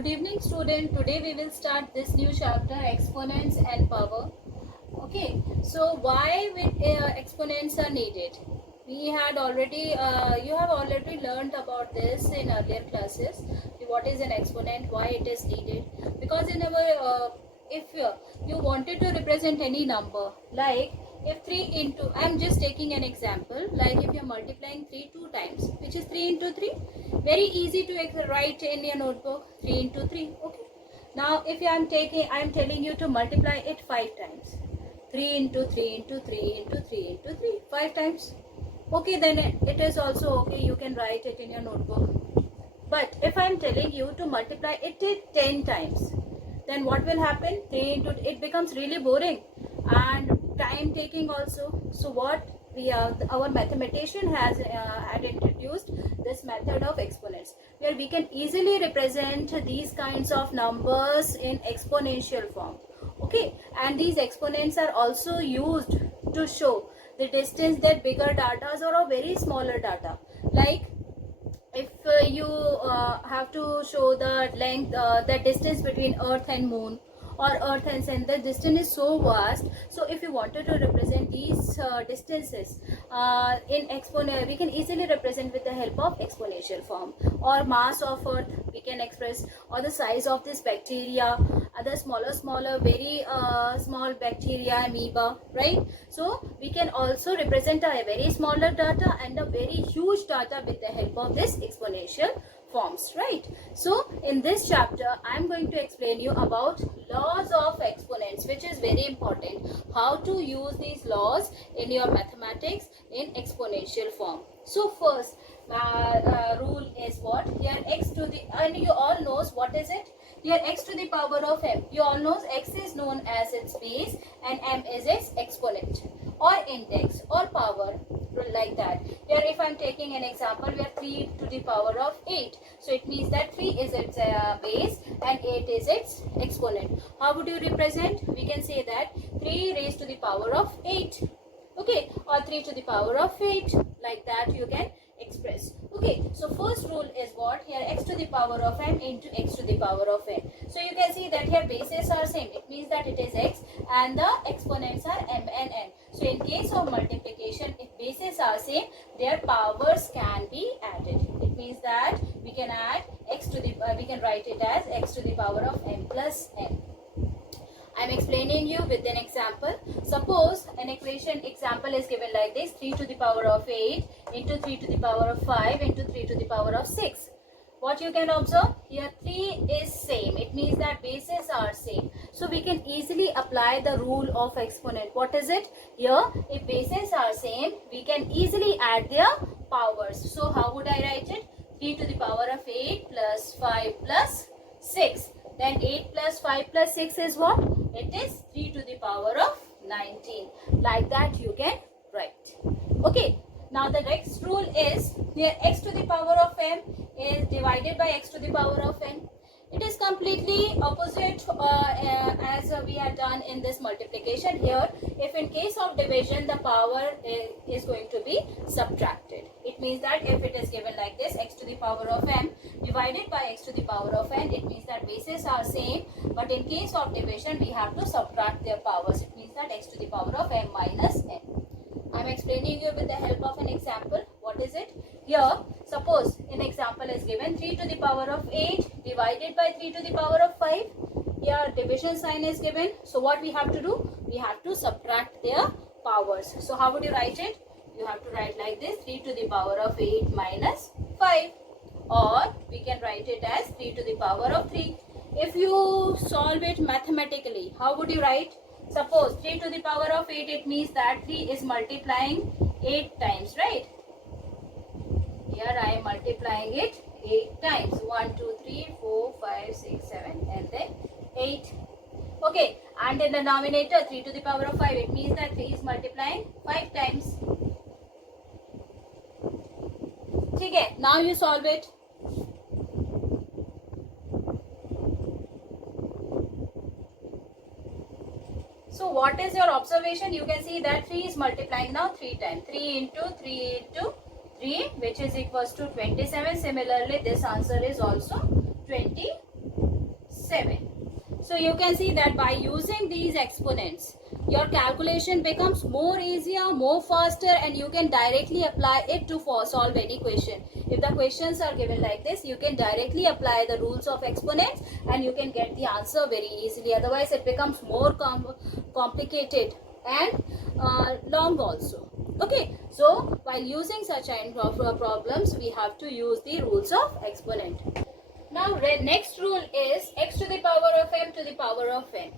Good evening student. Today we will start this new chapter, exponents and power. Okay, so why exponents are needed? We had already, you have already learned about this in earlier classes. What is an exponent, why it is needed? Because in our, if you wanted to represent any number, like if 3 into, I am just taking an example, like if you are multiplying 3 two times, which is 3 into 3, very easy to write in your notebook, 3 into 3, okay. Now if I am telling you to multiply it 5 times, 3 into 3 into 3 into 3 into 3, 5 times, okay, then it is also okay, you can write it in your notebook. But if I am telling you to multiply it 10 times, then what will happen? 3 into it becomes really boring and time taking also. So what our mathematician had introduced this method of exponents, where we can easily represent these kinds of numbers in exponential form. Okay, and these exponents are also used to show the distance that bigger data or a very smaller data. Like if you have to show the length, the distance between earth and moon, or earth and sun, the distance is so vast. So if you wanted to represent these distances in exponent, we can easily represent with the help of exponential form. Or mass of earth we can express, or the size of this bacteria, other smaller very small bacteria, amoeba, right? So we can also represent a very smaller data and a very huge data with the help of this exponential forms, right? So in this chapter I am going to explain you about laws of exponents, which is very important, how to use these laws in your mathematics in exponential form. So first rule is what? Here x to the, and you all knows what is it? Here x to the power of m, you all knows x is known as its base and m is its exponent or index or power, like that. Here if I am taking an example, we are 3 to the power of 8, so it means that 3 is its base and 8 is its exponent. How would you represent? We can say that 3 raised to the power of 8, okay, or 3 to the power of 8, like that you can express. Okay, so first rule is what? Here x to the power of m into x to the power of n. So you can see that here bases are same, it means that it is x and the exponents are m and n. So in case of multiplication, if bases are same, their powers can be added. It means that we can add x to the, we can write it as x to the power of m plus n. I am explaining you with an example. Suppose an equation example is given like this: 3 to the power of 8 into 3 to the power of 5 into 3 to the power of 6. What you can observe? Here 3 is same. It means that bases are same. So we can easily apply the rule of exponent. What is it? Here if bases are same, we can easily add their powers. So how would I write it? 3 to the power of 8 plus 5 plus 6. Then 8 plus 5 plus 6 is what? It is 3 to the power of 19. Like that you can write. Okay. Now the next rule is, here x to the power of m is divided by x to the power of n. It is completely opposite as we had done in this multiplication. Here, if in case of division the power is going to be subtracted. It means that if it is given like this, x to the power of m divided by x to the power of n, it means that bases are same, but in case of division we have to subtract their powers. It means that x to the power of m minus n. I am explaining you with the help of an example. What is it? Here, suppose an example is given: 3 to the power of 8 divided by 3 to the power of 5. Here division sign is given. So what we have to do? We have to subtract their powers. So how would you write it? You have to write like this: 3 to the power of 8 minus 5. Or we can write it as 3 to the power of 3. If you solve it mathematically, how would you write? Suppose 3 to the power of 8, it means that 3 is multiplying 8 times, right? Here I am multiplying it 8 times. 1, 2, 3, 4, 5, 6, 7 and then 8. Okay, and in the denominator 3 to the power of 5, it means that 3 is multiplying 5 times. Okay, now you solve it. So what is your observation? You can see that 3 is multiplying now 3 times. 3 into 3 into 3, which is equals to 27. Similarly, this answer is also 27. you can see that by using these exponents, your calculation becomes more easier, more faster, and you can directly apply it to solve any question. If the questions are given like this, you can directly apply the rules of exponents and you can get the answer very easily. Otherwise, it becomes more complicated and long also. Okay, so while using such kind of problems, we have to use the rules of exponent. Now next rule is x to the power of m to the power of n.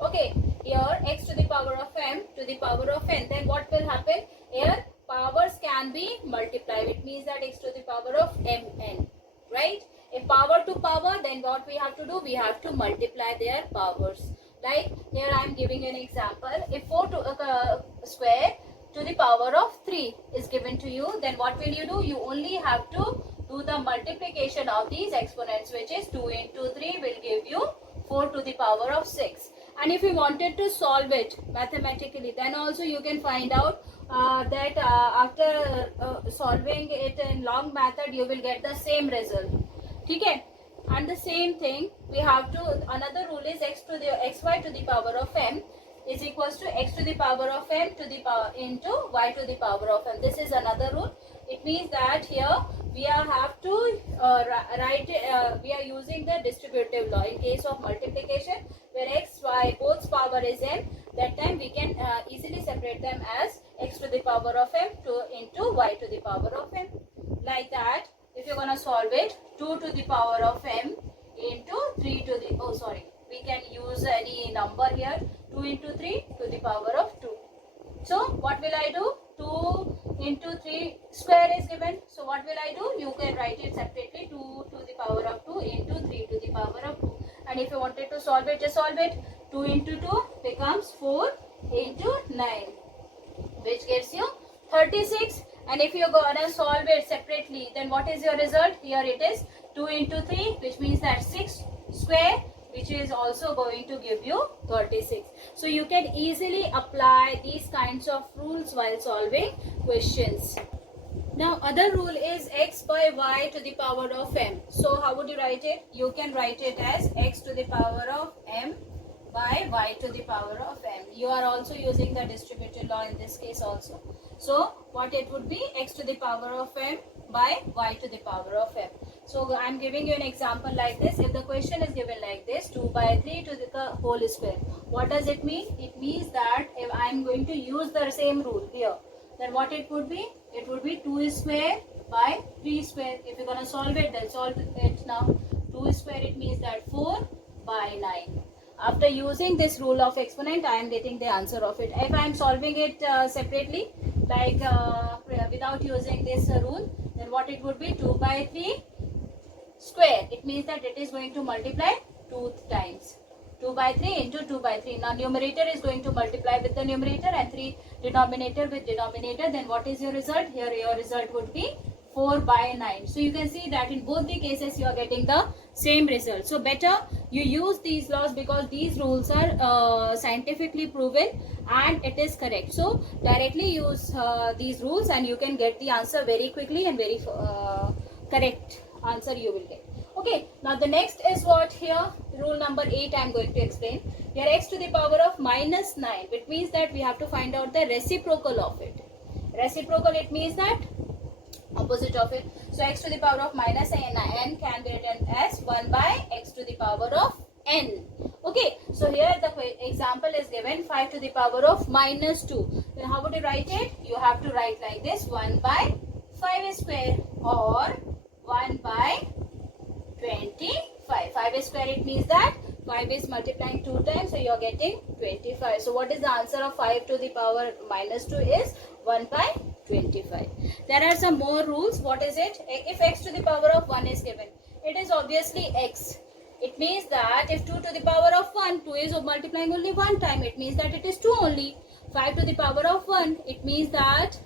Okay, here x to the power of m to the power of n. Then what will happen? Here powers can be multiplied. It means that x to the power of mn, right? If power to power, then what we have to do? We have to multiply their powers. Like here I am giving an example. If 4 to square to the power of 3 is given to you, then what will you do? You only have to do the multiplication of these exponents, which is 2 into 3 will give you 4 to the power of 6. And if you wanted to solve it mathematically, then also you can find out that after solving it in long method, you will get the same result. Okay? And the same thing, we have to, another rule is xy to the power of m is equals to x to the power of m to the power into y to the power of m. This is another rule. It means that here we have to we are using the distributive law. In case of multiplication, where x, y, both power is m, that time we can easily separate them as x to the power of m into y to the power of m. Like that, if you're going to solve it, 2 to the power of m into 3 to the, we can use any number here, 2 into 3 to the power of 2. So what will I do? 2 into 3 square is given. So what will I do? You can write it separately, 2 to the power of 2 into 3 to the power of 2. And if you wanted to solve it, just solve it. 2 into 2 becomes 4 into 9, which gives you 36. And if you're gonna solve it separately, then what is your result? Here it is 2 into 3, which means that 6 square, which is also going to give you 36. So you can easily apply these kinds of rules while solving questions. Now other rule is x by y to the power of m. So how would you write it? You can write it as x to the power of m by y to the power of m. You are also using the distributive law in this case also. So what it would be? X to the power of m by y to the power of m. So I am giving you an example like this. If the question is given like this, 2 by 3 to the whole square. What does it mean? It means that if I am going to use the same rule here, then what it would be? It would be 2 square by 3 square. If you're going to solve it, then solve it now. 2 square, it means that 4 by 9. After using this rule of exponent, I am getting the answer of it. If I am solving it separately, like without using this rule, then what it would be? 2 by 3 square. It means that it is going to multiply 2 times. 2 by 3 into 2 by 3. Now numerator is going to multiply with the numerator and 3 denominator with denominator. Then what is your result? Here your result would be 4 by 9. So you can see that in both the cases you are getting the same result. So better you use these laws because these rules are scientifically proven and it is correct. So directly use these rules and you can get the answer very quickly and very correct answer you will get. Okay, now the next is what here? Rule number 8 I am going to explain. Here x to the power of minus 9, which means that we have to find out the reciprocal of it. Reciprocal, it means that opposite of it. So x to the power of minus n can be written as 1 by x to the power of n. Okay, so here the example is given 5 to the power of minus 2. Then how would you write it? You have to write like this, 1 by 5 square or 1 by 25. 5 square, it means that 5 is multiplying 2 times, so you are getting 25. So what is the answer of 5 to the power minus 2 is 1 by 25. There are some more rules. What is it? If x to the power of 1 is given, it is obviously x. It means that if 2 to the power of 1, 2 is multiplying only one time, it means that it is 2 only. 5 to the power of 1, it means that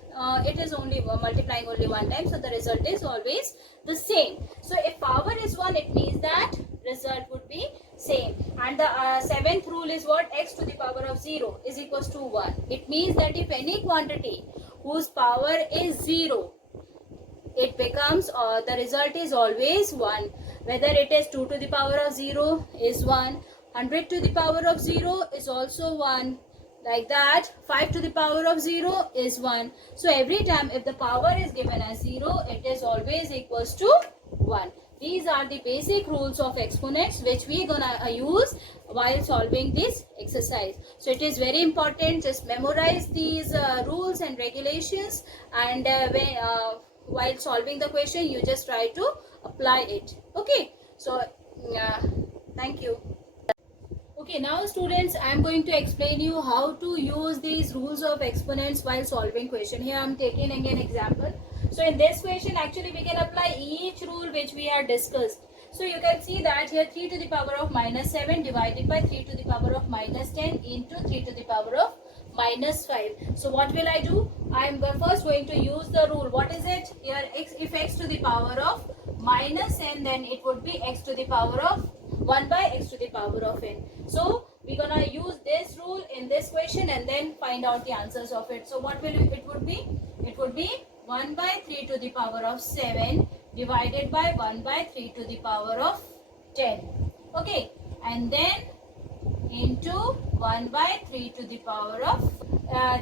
it is only multiplying only one time, so the result is always the same. So if power is 1, it means that result would be same. And the seventh rule is what? X to the power of 0 is equals to 1. It means that if any quantity whose power is 0, it becomes the result is always 1. Whether it is 2 to the power of 0 is 1, 100 to the power of 0 is also 1. Like that, 5 to the power of 0 is 1. So every time if the power is given as 0, it is always equals to 1. These are the basic rules of exponents which we gonna use while solving this exercise. So it is very important, just memorize these rules and regulations, and while solving the question you just try to apply it. Okay, so thank you. Okay, now students, I am going to explain you how to use these rules of exponents while solving question. Here I am taking again example. So in this question actually we can apply each rule which we had discussed. So you can see that here 3 to the power of minus 7 divided by 3 to the power of minus 10 into 3 to the power of minus 5. So what will I do? I am first going to use the rule. What is it? Here if x to the power of minus n, then it would be x to the power of 1 by x to the power of n. So we're gonna use this rule in this question and then find out the answers of it. So what will it would be? It would be 1 by 3 to the power of 7 divided by 1 by 3 to the power of 10. Okay, and then into 1 by 3 to the power of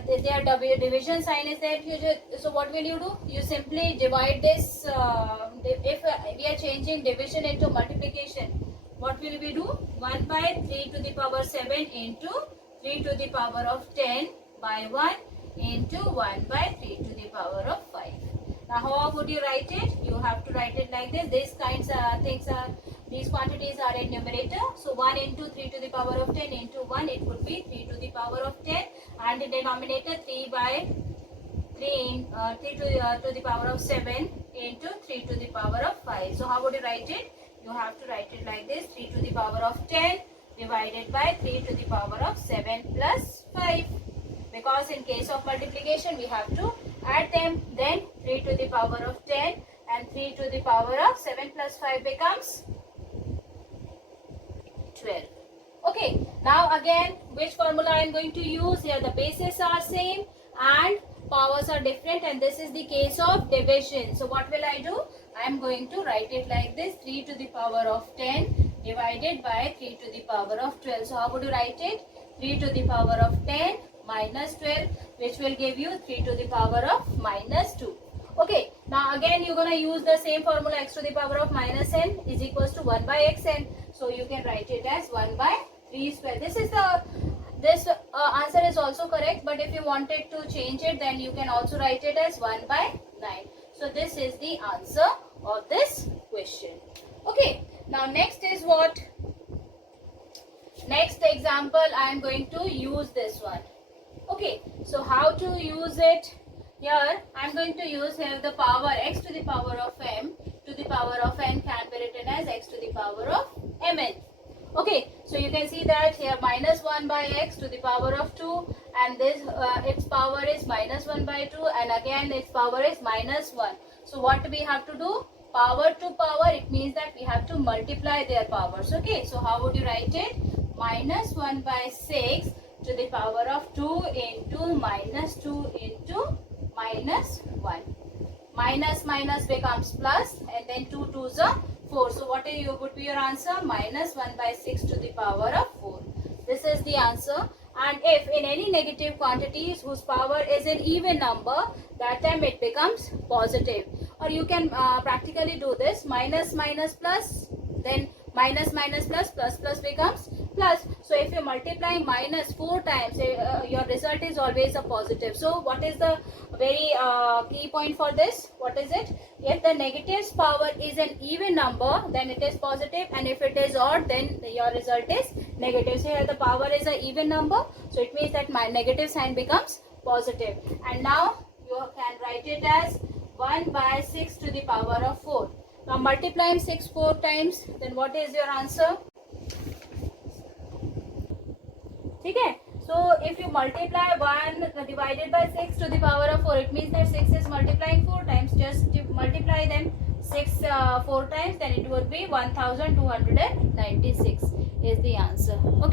their division sign is there. So what will you do? You simply divide this. If we are changing division into multiplication, what will we do? 1 by 3 to the power 7 into 3 to the power of 10 by 1 into 1 by 3 to the power of 5. Now how would you write it? You have to write it like this. These kinds of things are, these quantities are in numerator. So 1 into 3 to the power of 10 into 1, it would be 3 to the power of 10, and in denominator 3 by 3 to the power of 7 into 3 to the power of 5. So how would you write it? You have to write it like this: 3 to the power of 10 divided by 3 to the power of 7 plus 5. Because in case of multiplication we have to add them. Then 3 to the power of 10 and 3 to the power of 7 plus 5 becomes 12. Okay, now again, which formula I am going to use? Here the bases are same and powers are different, and this is the case of division. So what will I do? I am going to write it like this: 3 to the power of 10 divided by 3 to the power of 12. So how would you write it? 3 to the power of 10 minus 12, which will give you 3 to the power of minus 2. Okay, now again you're gonna use the same formula: x to the power of minus n is equals to 1 by xn. So you can write it as 1 by 3 square. This answer is also correct, but if you wanted to change it, then you can also write it as 1 by 9. So this is the answer of this question. Okay, now next is what? Next example, I am going to use this one. Okay, so how to use it? Here I am going to use here the power x to the power of m to the power of n can be written as x to the power of mn. Okay, so you can see that here minus 1 by x to the power of 2, and this its power is minus 1 by 2, and again its power is minus 1. So what we have to do? Power to power, it means that we have to multiply their powers. Okay, so how would you write it? Minus 1 by 6 to the power of 2 into minus 2 into minus 1. Minus minus becomes plus, and then 2 2s are 4. So what would be your answer? Minus 1 by 6 to the power of 4. This is the answer. And if in any negative quantities whose power is an even number, that time it becomes positive. Or you can practically do this: minus minus plus, then minus minus plus, plus plus becomes plus. So if you multiply minus 4 times, your result is always a positive. So what is the very key point for this? What is it? If the negative's power is an even number, then it is positive, and if it is odd, then your result is negative. So here the power is an even number, so it means that my negative sign becomes positive. And now you can write it as 1 by 6 to the power of 4. Now multiplying 6 4 times, then what is your answer? Okay, so if you multiply 1 divided by 6 to the power of 4, it means that 6 is multiplying 4 times. Just to multiply them 6 4 times, then it would be 1296 is the answer. Okay.